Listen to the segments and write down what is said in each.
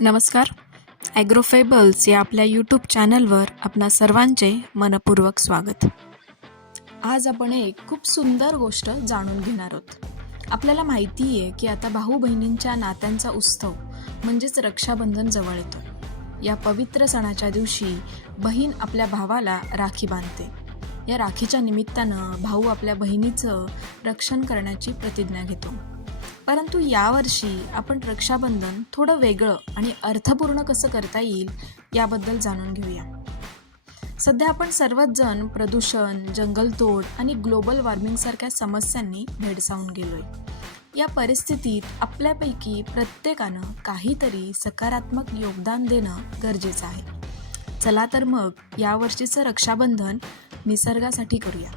नमस्कार. ॲग्रोफेबल्स या आपल्या यूट्यूब चॅनलवर आपणा सर्वांचे मनपूर्वक स्वागत. आज आपण एक खूप सुंदर गोष्ट जाणून घेणार आहोत. आपल्याला माहिती आहे की आता भाऊ बहिणींच्या नात्यांचा उत्सव म्हणजेच रक्षाबंधन जवळ येतो. या पवित्र सणाच्या दिवशी बहीण आपल्या भावाला राखी बांधते. या राखीच्या निमित्तानं भाऊ आपल्या बहिणीचं रक्षण करण्याची प्रतिज्ञा घेतो. परंतु यावर्षी आपण रक्षाबंधन थोडं वेगळं आणि अर्थपूर्ण कसं करता येईल याबद्दल जाणून घेऊया. सध्या आपण सर्वच जण प्रदूषण, जंगलतोड आणि ग्लोबल वॉर्मिंगसारख्या समस्यांनी भेडसावून गेलोय. या परिस्थितीत आपल्यापैकी प्रत्येकानं काहीतरी सकारात्मक योगदान देणं गरजेचं आहे. चला तर मग यावर्षीचं रक्षाबंधन निसर्गासाठी करूया.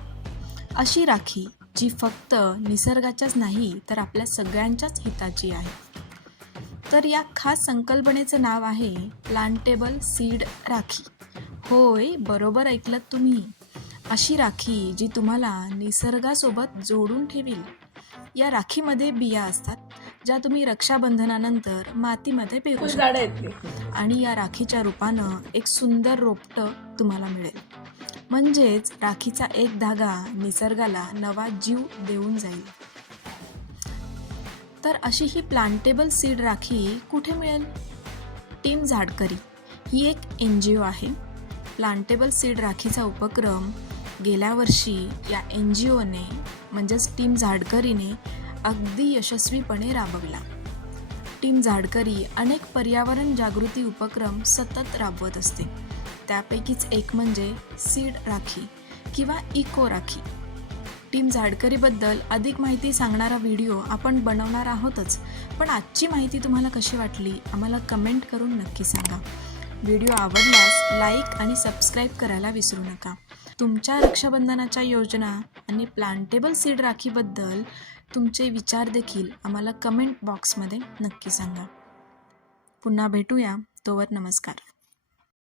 अशी राखी जी फक्त निसर्गाच्याच नाही तर आपल्या सगळ्यांच्याच हिताची आहे. तर या खास संकल्पनेचं नाव आहे प्लांटेबल सीड राखी. होय, बरोबर ऐकलत तुम्ही. अशी राखी जी तुम्हाला निसर्गासोबत जोडून ठेवील. या राखीमध्ये बिया असतात ज्या तुम्ही रक्षाबंधनानंतर मातीमध्ये पेरू शकता आणि या राखीच्या रूपानं एक सुंदर रोपटं तुम्हाला मिळेल. म्हणजेच राखीचा एक धागा निसर्गाला नवा जीव देऊन जाईल. तर अशी ही प्लांटेबल सीड राखी कुठे मिळेल? टीम झाडकरी ही एक NGO आहे. प्लांटेबल सीड राखीचा उपक्रम गेल्या वर्षी या NGOने म्हणजेच टीम झाडकरीने अगदी यशस्वीपणे राबवला. टीम झाडकरी अनेक पर्यावरण जागृती उपक्रम सतत राबवत असते. त्यापैकीच एक म्हणजे सीड राखी किंवा इको राखी. टीम झाडकरीबद्दल अधिक माहिती सांगणारा व्हिडिओ आपण बनवणार आहोतच, पण आजची माहिती तुम्हाला कशी वाटली आम्हाला कमेंट करून नक्की सांगा. व्हिडिओ आवडल्यास लाईक आणि सबस्क्राईब करायला विसरू नका. तुमच्या रक्षाबंधनाच्या योजना आणि प्लांटेबल सीड राखीबद्दल तुमचे विचार देखील आम्हाला कमेंट बॉक्समध्ये नक्की सांगा. पुन्हा भेटूया. तोवर नमस्कार.